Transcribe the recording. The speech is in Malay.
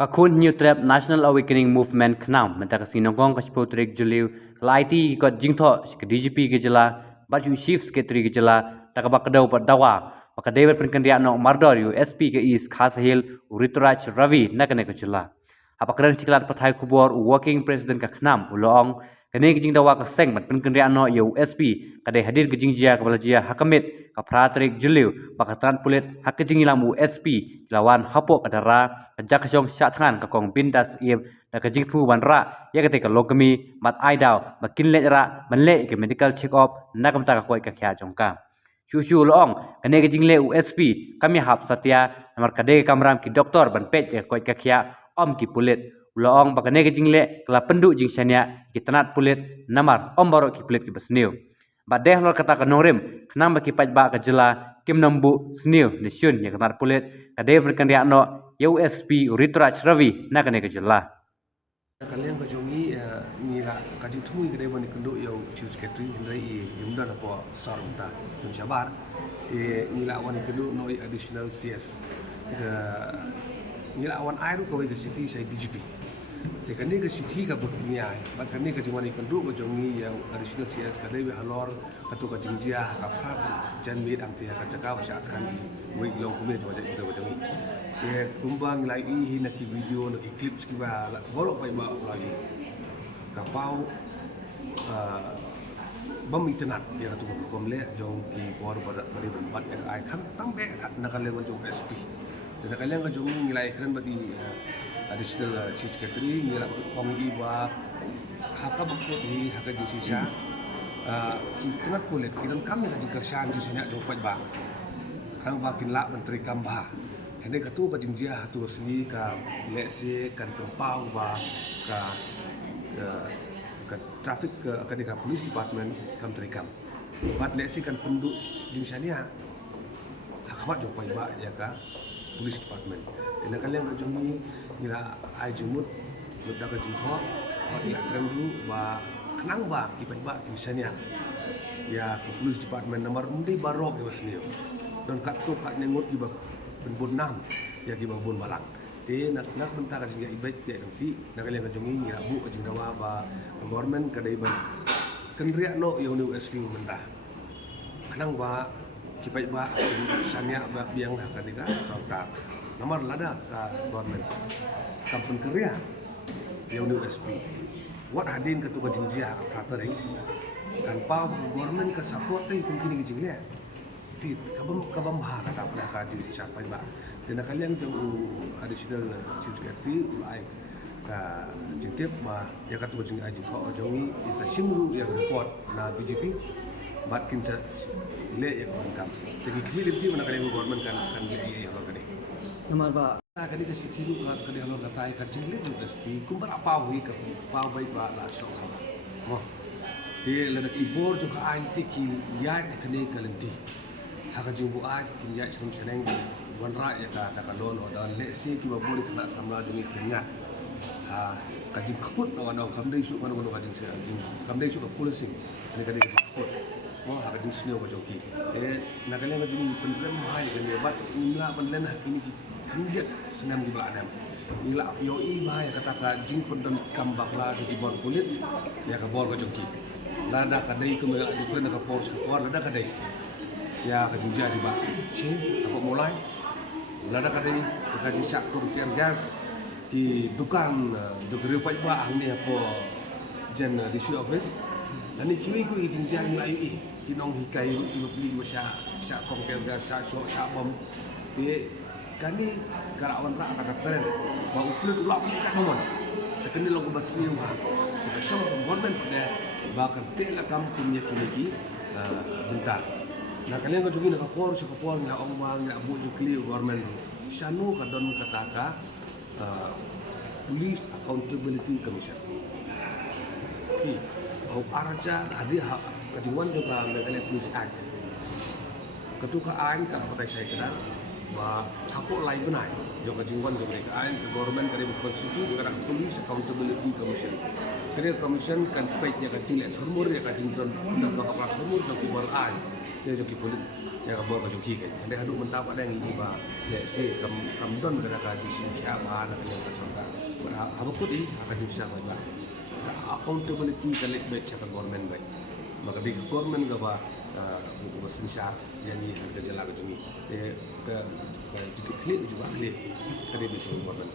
Kakun New Trap National Awakening Movement Knam mentaka sinongkong kaspotrik juliu laiti kot jingtho ke DGP ke jela baju chief secretary ke jela takabakadau padawa pakadai penkendian no mardor USP ke is khashil Rituraj Ravi nakane ke jela apakran siklat pathai kubor working president ka Knam ulong kene ke jingdawa ka seng penkendian no USP kadai hadir ke jingjia ke balajia hakamit ka pratrik juliu pakatran pulit hak ke jingilam USP lawan hapok kadara jakasong syathan ka kong bindas iem na ka jingpu banra ya ketika lokemi mat aidau makin lera menle ke medical check up na kamta ka koi ka kya jongka shu loong kane ke jingle USP kami hap satya namar kade kamram ki doktor ban pet ke koi ka kya om ki pulit loong bakane ke jingle kala pendu jingsanya ki tanat pulit namar om barok ki pulit ki besniu badeh lor kata ka norim kenam baki paj ba ka jela kim nambu sniu nisyun ya tanat pulit kade berkendiak no USP Rituraj Ravi nakane ke jela kalian kajongi ngira kaji thui kede bani kendo yo chief secretary ndai yumda na po sarunta kun jabar ngira wani kendo no additional CS ngira awan airu ko ke city sai DGP te kani ke city ka baknya ba kani ke jomani kendo ko jongi yang additional CS kade be halor katu ka jingjia ka pha jan mi dang te ka jaka ba sha kan wi long kume jo ja ko jongi kumbang lai na ki video na ki clips ki ba bolok pai ba lagi kapau bam internet ya tu ko komle jong ki bor pada bari tempat yang ai kan tambe na kale mo jong SP dan kale nga jong ngilai kren badi additional chief secretary ngila kong i ba haka bakko di haka di sisa ki kenat kulit kidan kami ka jikersan di sini jong pai ba kang ba kinla menteri kamba ini katu ka jingjia tu sini ka lesi kan kempau ba ka traffic ka di police department kam terikam bat lesi kan penduk jingsania hakmat jong pai ba ya ka police department ina kalian ka jongi ngira ai jumut muda ka jingho ba ila trendu ba kenang ba ki pai ba jingsania ya ka police department nomor undi barok ya wasniyo dan kat tu kat nengut di ba penbun nam ya ki babun malang nak bentar jing ibaik ya nanti nak kalian kajongi ya bu jing dawa ba government kadai ban kendriak no yang USP mentah kenang ba kipai ba sanya ba biang dah kadika sangka nomor lada ka government kampun kerja yang USP wat hadin ketua jingjia pratering kan pa government ka support ai kumkini jingle di kabam bahar kata pada kaji siapa ba dan kalian jong additional chief secretary ulai ka jintip ba ya kata jing aji ko jongi isa simru ya report na DGP bat kinsa le ya kam jadi kami mana kalian government kan le ya lo kali namar ba kali ke situ ka kali lo kata ai ka jingle tu tapi kumbar apa wi ka pa bai ba la so mo dia ledak ibor jo ka anti ki ya kene kalenti haka jumbu ai kin ya chum cheneng wanra ya ka lono dan le si ki babori kena samla jumi kenga ka jing khut no no kam dei su kan no ka jing se jing kam dei su ka policy ni ka dei khut mo haka jing sne ko joki na ka le ka jumi penrem hai ka le bat ila penlen ini kan dia senam di badan ila yo i ba ya kata ka jing pendem kam bakla di bor kulit ya ka bor ka joki lada ka dei ko me ka pren ka por ko lada ka dei ya kejunja di bak sih aku mulai lada kadai kaji saktur kerjas di dukan jogeri pai ba ang ni apa jen DC office dan iki ku jinja ngai ki nong hikai ibli masya sak kong kerjas sak so sak bom di kani karawan ra kata tren ba ukul ulak ni kan momon tekeni logo basni wa ka sama government pada ba kan tela kampung ya kini bentar nah kalian kan juga nak kapor si kapor nak omang nak buat jukli government sanu kadon kataka Police Accountability Commission au arja hadi kajiwan juga mengenai Police Act ketuka ain ka patai saya kena ba hapo lai benai jo kajiwan juga mereka ain government kare konstitusi dengan Police Accountability Commission kare commission kan page nya kecil hormur ya kajing don ka hormur ka kubur ain dia joki polit ya ka bor ka juki ka ande hadu mentap ada yang ini ba le se kam don ka ka jisi kya ba na ka ka sonda ba ha ba kudi ka jisi ba ba accountability ka le be cha ka government ba maka di government ga ba mesin syar yani harga jala ka jungi te ka juki klik juga klik ka de bi so government